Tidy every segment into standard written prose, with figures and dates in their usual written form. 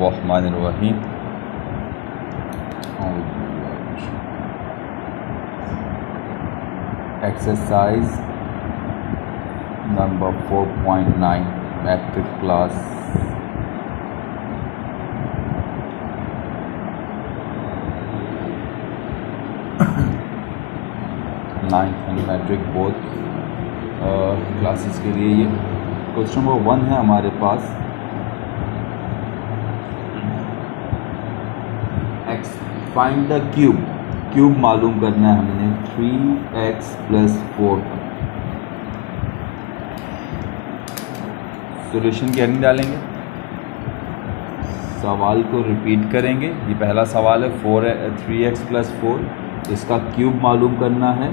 बिस्मिल्लाहिर्रहमानिर्रहीम। Exercise number 4.9 matric class ninth and matric both classes के लिए ये क्वेश्चन नंबर 1 है हमारे पास। फाइंड द क्यूब मालूम करना है हमने 3x + 4। सॉल्यूशन क्या नहीं डालेंगे, सवाल को रिपीट करेंगे। ये पहला सवाल है 3x + 4, इसका क्यूब मालूम करना है।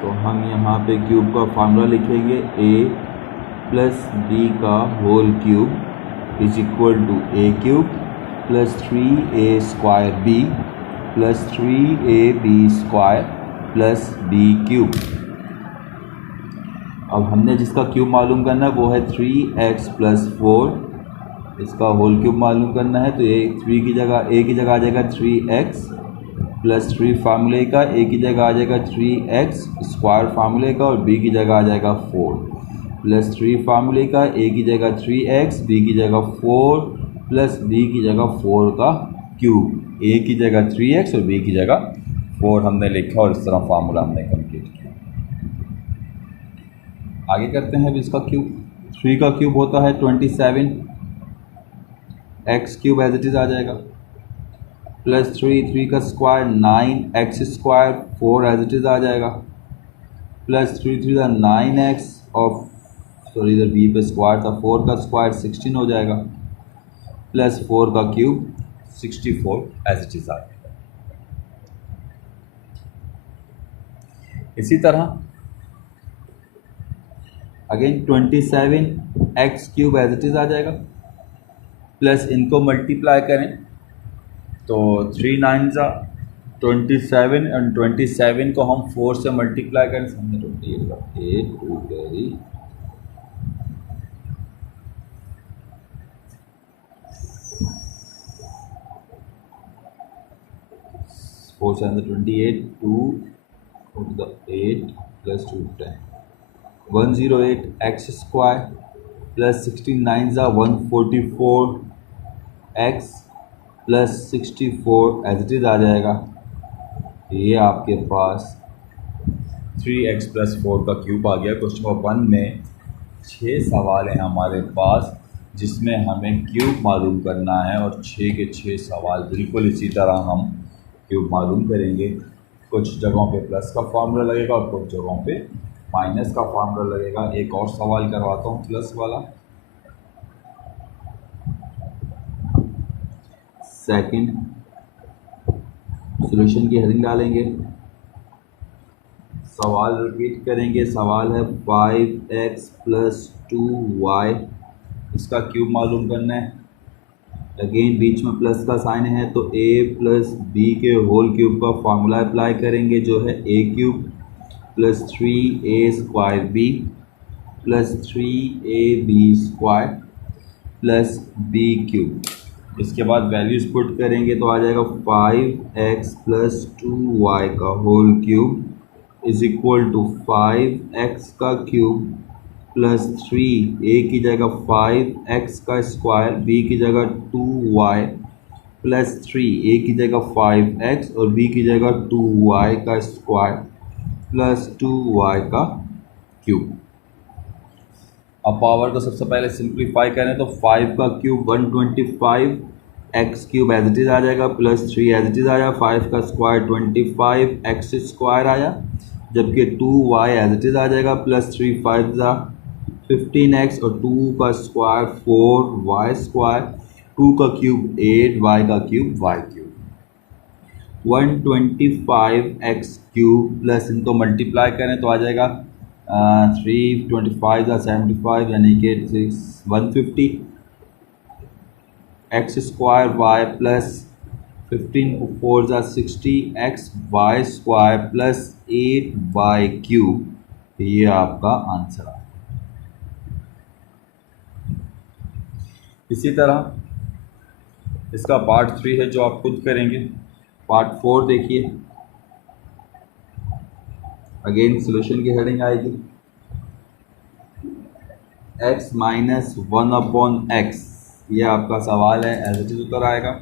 तो हम यहाँ पे क्यूब का फार्मूला लिखेंगे a + b का whole cube = a³ + 3a² b + 3ab² + b³। अब हमने जिसका क्यूब मालूम करना है वो है 3x + 4, इसका होल क्यूब मालूम करना है। तो ये 3 की जगह a की जगह आ जाएगा 3x + 3 फार्मूले का, a की जगह आ जाएगा 3x² फार्मूले का, और b की जगह आ जाएगा 4 + 3 फार्मूले का, a की जगह 3x, b की जगह 4 + b की जगह 4 का क्यूब। a की जगह 3x और b की जगह 4 हमने लिखा और इस तरह फार्मूला हमने कंप्लीट किया। आगे करते हैं अब इसका क्यूब। 3 का क्यूब होता है 27, x³ एज इट इज़ आ जाएगा, + 3 का square 9x², 4 as it is आ जाएगा, + 3 का 9x और इधर b पे स्क्वायर था, 4 का स्क्वायर 16 हो जाएगा, + 4 का क्यूब 64 एज इट इज़ आ जाएगा। इसी तरह again 27x³ as it is आ जाएगा, प्लस इनको मल्टीप्लाई करें तो 3 9 27 और 27 को हम 4 से मल्टीप्लाई करें, सामने 28 2 carry 4 7 28 2 8 + 2 10 108x² + 16 9 144x + 64 as it is आ जाएगा। ये आपके पास 3x + 4 का क्यूब आ गया। क्वेश्चन नंबर 1 में 6 सवाल हैं हमारे पास जिसमें हमें क्यूब मालूम करना है, और 6 के 6 सवाल बिल्कुल इसी तरह हम क्यूब मालूम करेंगे। कुछ जगहों पे प्लस का फार्मूला लगेगा और कुछ जगहों पे माइनस का फार्मूला लगेगा। एक और सवाल करवाता हूँ प्लस वाला। सेकंड सॉल्यूशन की हेडिंग डालेंगे, सवाल रिपीट करेंगे। सवाल है 5x + 2y, इसका क्यूब मालूम करना है। अगेन बीच में प्लस का साइन है तो a + b के होल क्यूब का फार्मूला अप्लाई करेंगे जो है a³ + 3a² b + 3ab² + b³। इसके बाद वैल्यूज़ पुट करेंगे तो आ जाएगा 5x + 2y का होल क्यूब = 5x का क्यूब + 3 a की जगह 5x का स्क्वायर, b की जगह 2y + 3 a की जगह 5x और b की जगह 2y का स्क्वायर + 2y का क्यूब। अब पावर को सबसे पहले सिंप्लीफाई करें तो 5 का cube 125, x³ as it is आ जाएगा, + 3 एज इट इज़ आया, 5 का स्क्वायर 25 x² आया, जबकि 2y एज इट इज़ आ जाएगा, + 3 5 15x और 2 का स्क्वायर 4y², 2 का क्यूब 8, y का क्यूब y³। 125x³ प्लस इनको मल्टीप्लाई करें तो आ जाएगा 3 25 75 यानी कि 150 x² y + 15 4 60 xy² + 8y³। ये आपका आंसर है। इसी तरह इसका पार्ट 3 है जो आप खुद करेंगे। पार्ट 4 देखिए, अगेन सोल्यूशन की हेडिंग आएगी x माइनस 1/x, ये आपका सवाल है, एज इट इज उत्तर आएगा।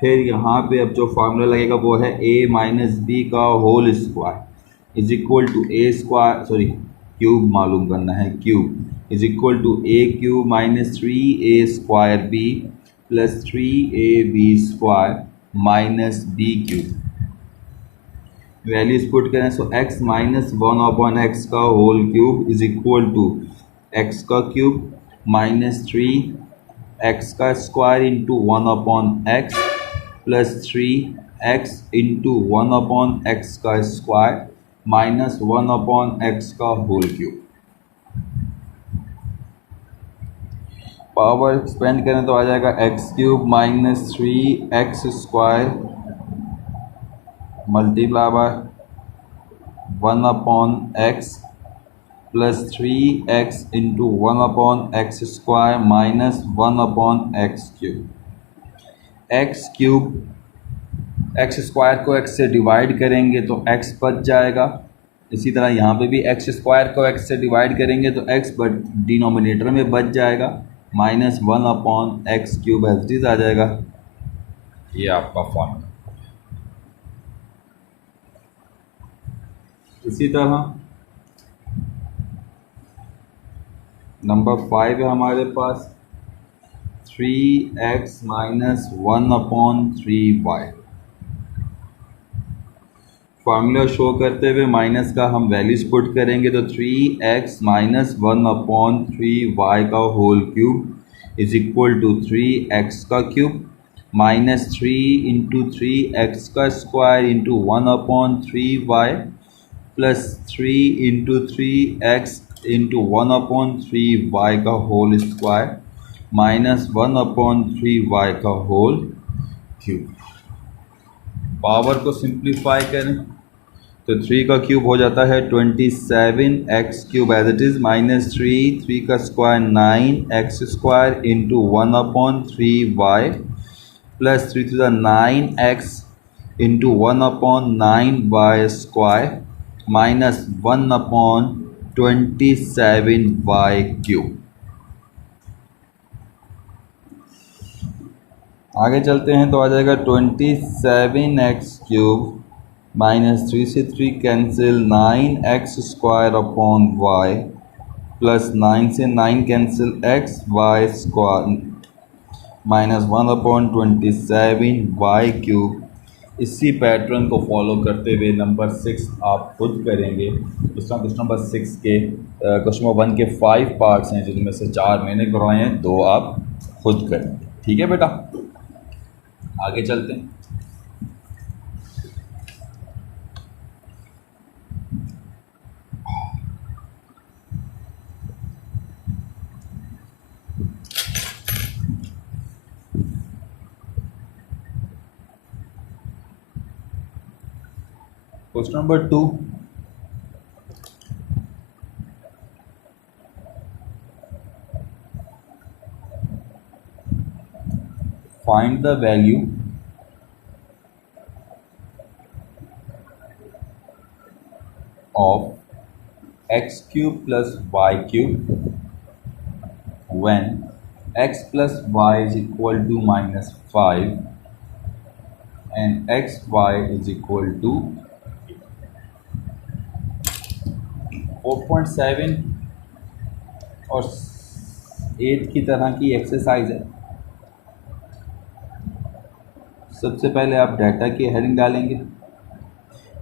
फिर यहाँ पे अब जो फार्मूला लगेगा वो है a माइनस बी का whole square is equal to A square, sorry cube मालूम करना है, cube is equal to a cube minus 3a square b plus 3ab square minus b cube. Values put करें so x minus 1/x का whole cube is equal to x का cube minus 3x का square into 1/x plus 3x into 1/x का square minus 1/x का whole cube. Power expand करें तो आ जाएगा x cube minus 3x square multiply by 1/x plus 3x into 1/x square minus 1/x cube. x cube x square को x से divide करेंगे तो x बच जाएगा। इसी तरह यहाँ पे भी x स्क्वायर को x से डिवाइड करेंगे तो x बट डिनोमिनेटर में बच जाएगा, minus 1/x cube as it is आ जाएगा। ये आपका फॉर्मूला। इसी तरह नंबर 5 है हमारे पास 3x minus 1/3y। Formula show करते हुए माइनस का हम वैल्यूज पुट करेंगे तो 3x माइनस 1/3y का whole cube is equal to 3x का क्यूब माइनस 3 इंटू 3x का square into 1/3y plus 3 into 3x into 1/3y का होल स्क्वायर माइनस 1/3y का होल क्यूब। पावर को सिंप्लीफाई करें तो 3 का क्यूब हो जाता है 27x cube as it is minus 3 का square 9x square into 1/3y plus 3 to the 9x into 1/9y square minus 1/27y cube. आगे चलते हैं तो आ जाएगा 27x क्यूब माइनस 3 से 3 cancel 9x square upon y plus 9 से 9 cancel x y square minus 1/27y cube. इसी pattern को फॉलो करते हुए नंबर 6 आप खुद करेंगे। क्वेश्चन नंबर 6 के क्वेश्चन नंबर 1 के 5 पार्ट्स हैं जिनमें से 4 मैंने करवाए हैं, 2 आप खुद करेंगे। ठीक है बेटा, आगे चलते हैं। Question number 2, find the value of x cube plus y cube when x plus y is equal to minus 5 and xy is equal to 4.7 और 8 की तरह की एक्सरसाइज है। सबसे पहले आप डाटा की हेडिंग डालेंगे,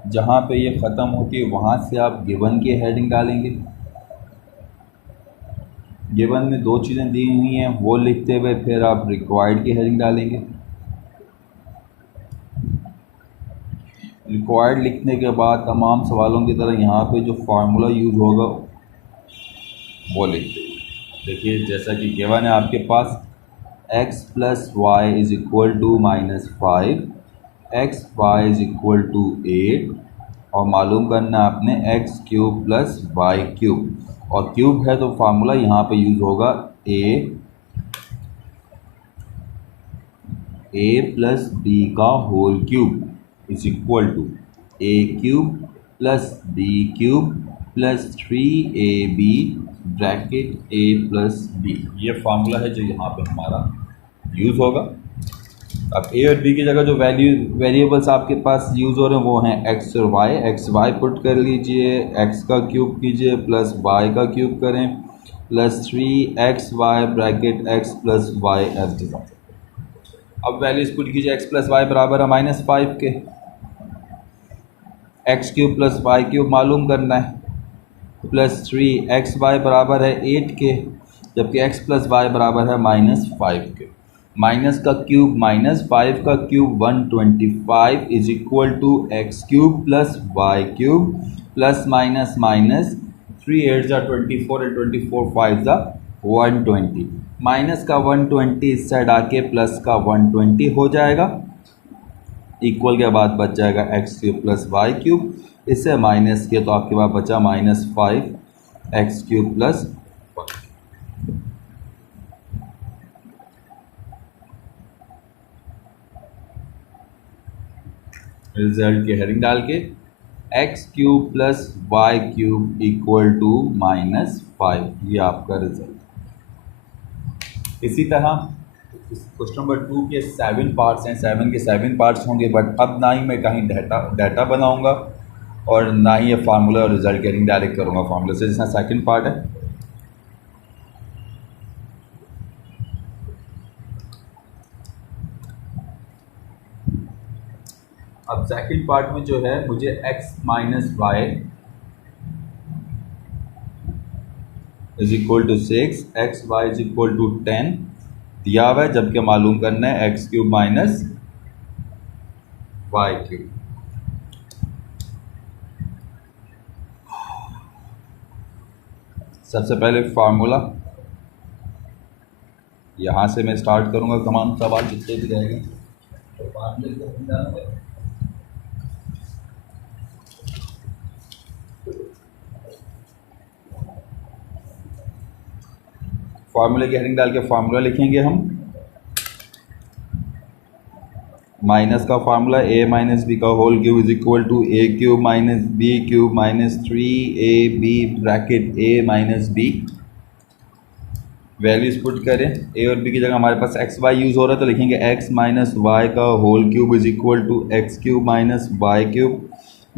जहाँ पे ये ख़त्म होती है वहाँ से आप गिवन की हेडिंग डालेंगे। गिवन में 2 चीज़ें दी हुई हैं वो लिखते हुए फिर आप रिक्वायर्ड की हेडिंग डालेंगे। रिक्वायर्ड लिखने के बाद तमाम सवालों की तरह यहाँ पे जो फार्मूला यूज़ होगा वो लिख देंगे। देखिए जैसा कि गिवन है आपके पास x plus Y is equal to minus 5, X Y is equal to 8 और मालूम करना है आपने X cube plus Y cube, और क्यूब है तो फार्मूला यहाँ पे यूज़ होगा a ए प्लस बी का whole cube is equal to A cube plus B cube plus 3ab bracket A plus B. ये फार्मूला है जो यहाँ पे हमारा यूज़ होगा। अब ए और बी की जगह जो वेरिएबल्स आपके पास यूज़ हो रहे हैं वो हैं एक्स और वाई। एक्स वाई पुट कर लीजिए, एक्स का क्यूब कीजिए प्लस वाई का क्यूब करें plus 3xy bracket X plus Y as design. अब वैल्यूज पुट कीजिए, एक्स प्लस वाई बराबर है -5 के, X cube plus Y cube मालूम करना है प्लस 3xy बराबर है 8 के, जबकि एक्स प्लस वाई बराबर है -5 के। माइनस का क्यूब -5 का cube 125 is equal to X cube plus Y cube plus minus minus 3 8 जा 24 and 24 5 जा 120। माइनस का 120 इस साइड आके प्लस का 120 हो जाएगा। इक्वल के बाद बच जाएगा X cube plus Y cube, इससे माइनस किया तो आपके पास बचा -5 एक्स क्यूब प्लस। रिजल्ट की हेडिंग डाल के X cube plus Y cube equal to -5, ये आपका रिजल्ट। इसी तरह क्वेश्चन नंबर 2 के 7 पार्ट्स हैं, 7 के 7 पार्ट्स होंगे, बट अब ना ही मैं कहीं डाटा बनाऊंगा और ना ही ये फार्मूला और रिजल्ट गेटिंग डायरेक्ट करूंगा फार्मूला से। जैसा सेकंड पार्ट है, अब सेकंड पार्ट में जो है मुझे x minus Y is equal to 6, X Y is equal to 10 दिया हुआ है, जबकि मालूम करना है X cube minus Y cube. सबसे पहले फार्मूला यहाँ से मैं स्टार्ट करूँगा, तमाम सवाल जितने भी रहेंगे तो फार्मूले को समझाना है। फार्मूले की हेडिंग डाल के फार्मूला लिखेंगे हम। माइनस का फार्मूला a माइनस बी का whole cube is equal to A cube minus B cube minus 3ab bracket a minus B. Values put करें, a और b की जगह हमारे पास एक्स वाई यूज़ हो रहा है तो लिखेंगे x माइनस वाई का whole cube is equal to X cube minus Y cube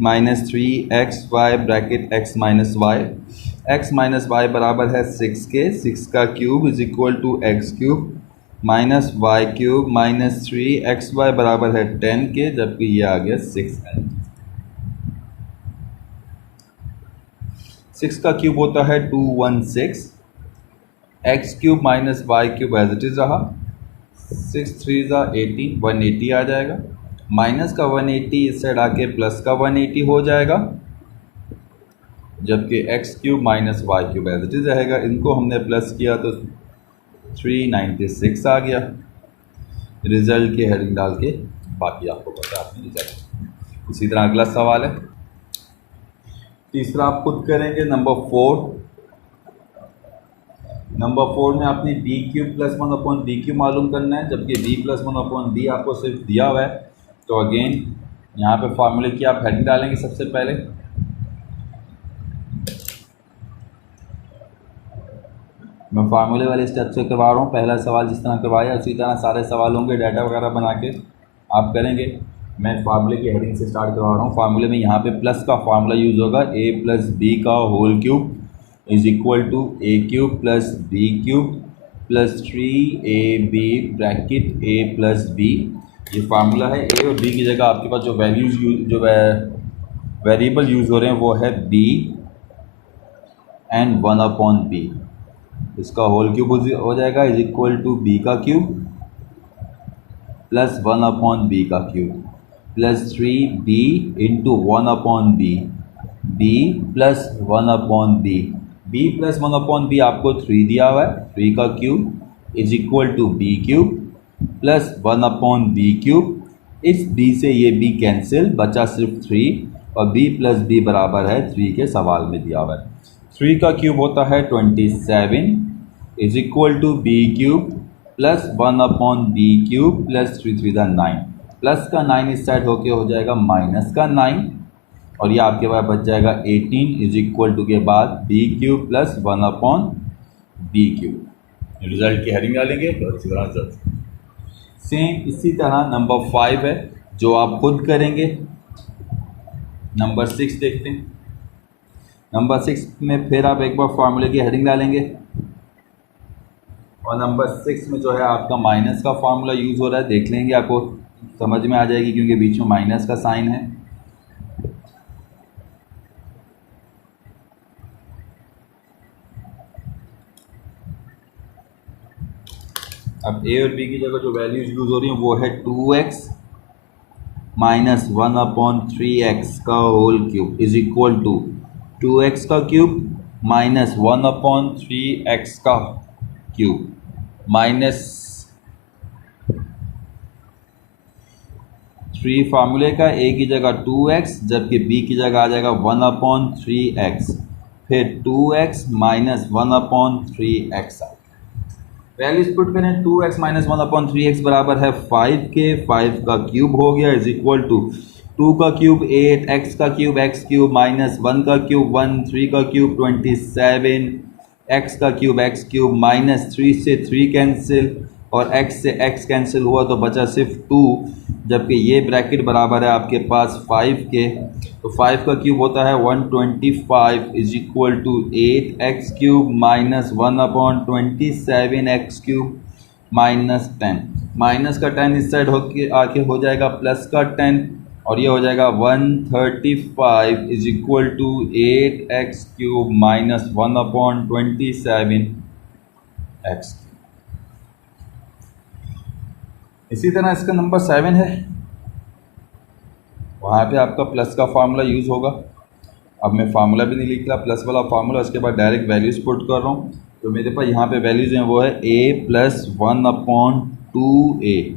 minus 3xy bracket x minus Y. X minus Y बराबर है 6 के, 6 का cube is equal to X cube minus Y cube minus 3xy बराबर है 10 के, जबकि ये आ गया 6n। 6 का क्यूब होता है 216, X cube minus Y cube as it is रहा, 6 3 ज़ा 18, 180 आ जाएगा। माइनस का 180 इस साइड आके प्लस का 180 हो जाएगा, जबकि X cube minus Y cube as it is रहेगा। इनको हमने प्लस किया तो 396 आ गया। रिज़ल्ट की हेडिंग डाल के बाकी आपको पता है आपने रिजल्ट। इसी तरह अगला सवाल है, तीसरा आप खुद करेंगे। नंबर 4 में आपने बी क्यूब प्लस 1/बी क्यूब मालूम करना है, जबकि बी प्लस 1/बी आपको सिर्फ दिया हुआ है। तो अगेन यहाँ पे फार्मूले की आप हेडिंग डालेंगे। सबसे पहले मैं फार्मूले वाले स्टेप से करवा रहा हूँ। पहला सवाल जिस तरह करवाया उसी तरह सारे सवाल होंगे, डाटा वगैरह बना के आप करेंगे। मैं फार्मूले की हेडिंग से स्टार्ट करवा रहा हूँ। फार्मूले में यहाँ पे प्लस का फार्मूला यूज़ होगा, a प्लस बी का whole cube is equal to A cube plus B cube plus 3ab bracket a plus b। ये फार्मूला है। ए और बी की जगह आपके पास जो वेरिएबल यूज़ हो रहे हैं वो है b एंड 1/b। इसका होल क्यूब हो जाएगा इज इक्वल टू बी का क्यूब प्लस 1/b का cube plus 3b into 1/b, b plus 1/b, b plus 1/b आपको 3 दिया हुआ है, 3 का cube is equal to B cube plus 1/b cube. इस b से ये b कैंसिल, बचा सिर्फ 3 और b प्लस b बराबर है 3 के सवाल में दिया हुआ है। 3 का क्यूब होता है 27 is equal to B cube plus 1/b³ plus 3×3 9, plus का 9 इस साइड होके हो जाएगा माइनस का 9, और ये आपके पास बच जाएगा 18 इज इक्वल टू के बाद b³ प्लस 1/b³। रिजल्ट की हेडिंग डालेंगे तो अच्छी तरह से सेम इसी तरह नंबर 5 है जो आप खुद करेंगे। नंबर 6 देखते हैं। नंबर 6 में फिर आप एक बार फार्मूले की हेडिंग डालेंगे, और नंबर 6 में जो है आपका माइनस का फार्मूला यूज़ हो रहा है, देख लेंगे आपको समझ में आ जाएगी क्योंकि बीच में माइनस का साइन है। अब ए और बी की जगह जो वैल्यूज यूज़ हो रही हैं वो है 2x माइनस 1/3x का whole cube is equal to 2x का क्यूब माइनस 1/3x का क्यूब माइनस 3 फार्मूले का a की जगह 2x जबकि b की जगह आ जाएगा 1/3x, फिर 2x minus 1/3x। Values put करें, 2x माइनस 1/3x बराबर है 5 के, 5 का क्यूब हो गया इज इक्वल टू 2 का क्यूब 8, x का क्यूब x क्यूब माइनस 1 का क्यूब 1, 3 का क्यूब 27, x का क्यूब x क्यूब माइनस 3 से 3 कैंसिल और x से x कैंसिल हुआ तो बचा सिर्फ 2, जबकि ये ब्रैकेट बराबर है आपके पास 5 के, तो 5 का क्यूब होता है 125 is equal to 8x cube minus 1/27x cube minus 10, minus का 10 इस साइड होके आके हो जाएगा प्लस का 10, और ये हो जाएगा 135 is equal to 8x cube minus 1/27x। इसी तरह इसका नंबर 7 है, वहाँ पे आपका प्लस का फार्मूला यूज़ होगा। अब मैं फार्मूला भी नहीं लिख रहा, प्लस वाला फार्मूला, उसके बाद डायरेक्ट वैल्यूज़ पुट कर रहा हूँ। तो मेरे पास यहाँ पे वैल्यूज़ हैं वो है a प्लस 1/2a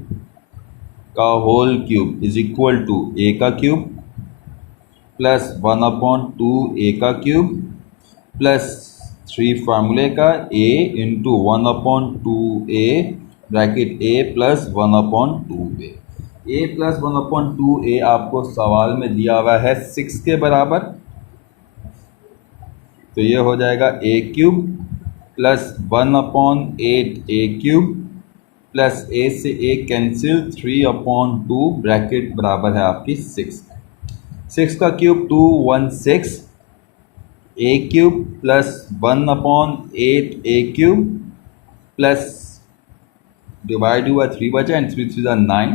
का whole cube is equal to a का क्यूब प्लस 1/2a का क्यूब प्लस 3 फार्मूले का a into 1/2a bracket a plus 1/2a। a plus 1/2a आपको सवाल में दिया हुआ है 6 के बराबर, तो ये हो जाएगा a cube plus 1/8a cube plus a से a कैंसिल 3/2 ब्रैकेट बराबर है आपकी 6। 6 का cube 216 a cube plus 1/8a cube plus divide हुआ 3 बचा एंड 3 3 9,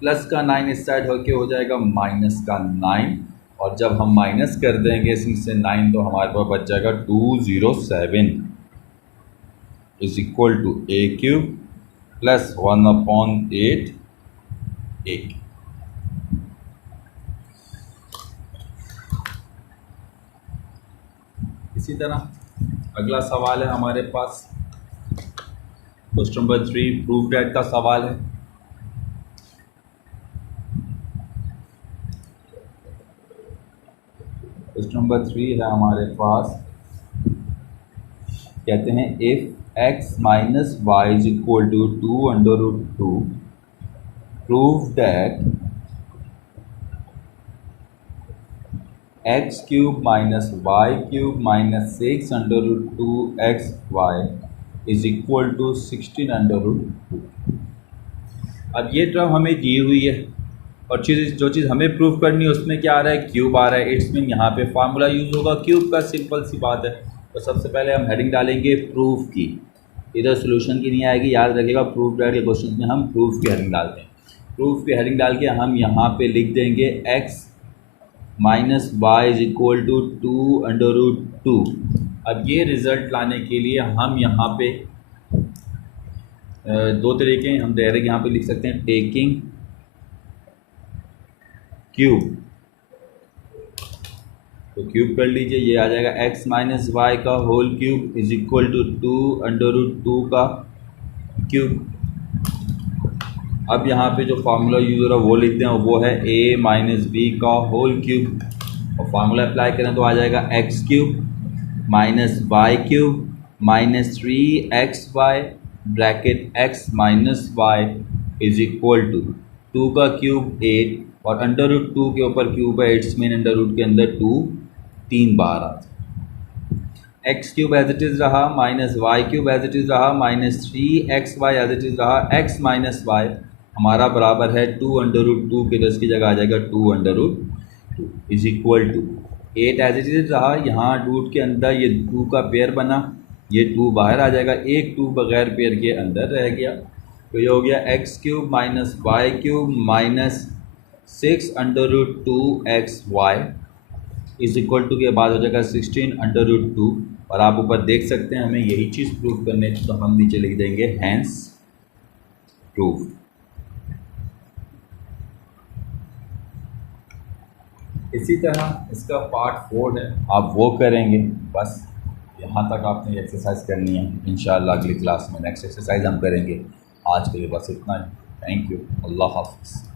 प्लस का 9 इस साइड होके हो जाएगा माइनस का 9, और जब हम माइनस कर देंगे इसमें से 9 तो हमारे पास बच जाएगा 207 is equal to a cube plus 1/8 a। इसी तरह अगला सवाल है हमारे पास क्वेश्चन नंबर 3 प्रूफ दैट का सवाल है। क्वेश्चन नंबर 3 है हमारे पास, कहते हैं if x minus Y is equal to 2√2 prove that x cube minus Y cube minus 6√2xy is equal to 16√2। अब ये टर्म हमें दी हुई है और जो चीज़ हमें प्रूव करनी है उसमें क्या आ रहा है, क्यूब आ रहा है। इट्स मीन यहाँ पे फार्मूला यूज़ होगा क्यूब का, सिंपल सी बात है। तो सबसे पहले हम हेडिंग डालेंगे प्रूफ की, इधर सोल्यूशन की नहीं आएगी, याद रखिएगा प्रूफ दैट के क्वेश्चन में हम प्रूफ की हेडिंग डालते हैं। प्रूफ की हेडिंग डाल के हम यहाँ पे लिख देंगे x minus Y is equal to 2√2। अब ये रिज़ल्ट लाने के लिए हम यहाँ पे दो तरीके हैं, हम डायरेक्ट यहाँ पे लिख सकते हैं टेकिंग क्यूब, तो क्यूब कर लीजिए, ये आ जाएगा x माइनस वाई का whole cube is equal to 2√2 का क्यूब। अब यहाँ पे जो फार्मूला यूज़ हो रहा है वो लिखते हैं, वो है a माइनस बी का होल क्यूब, और फार्मूला अप्लाई करें तो आ जाएगा x cube minus Y cube minus 3xy bracket X minus Y is equal to 2 का क्यूब 8 और अंडर रूट 2 के ऊपर क्यूब है, इट्स मीन अंडर रूट के अंदर 2 3 बार आ जाए। X cube as it is रहा minus Y cube as it is रहा minus 3xy as it is रहा। एक्स माइनस वाई हमारा बराबर है 2 अंडर रूट 2 के, तो इसकी जगह आ जाएगा 2 under root 2 is equal to 8 as it is रहा। यहाँ रूट के अंदर ये 2 का पेयर बना, ये 2 बाहर आ जाएगा, एक 2 बगैर पेयर के अंदर रह गया। तो ये हो गया X cube minus Y cube minus 6 under root 2 X Y is equal to के बाद हो जाएगा 16 अंडर रूट 2। और आप ऊपर देख सकते हैं हमें यही चीज़ प्रूव करने, तो हम नीचे लिख देंगे हैंस प्रूफ। इसी तरह इसका पार्ट 4 है, आप वो करेंगे। बस यहाँ तक आपने एक्सरसाइज करनी है। इंशाअल्लाह अगली क्लास में नेक्स्ट एक्सरसाइज हम करेंगे। आज के लिए बस इतना ही। Thank you. अल्लाह हाफ़िज़।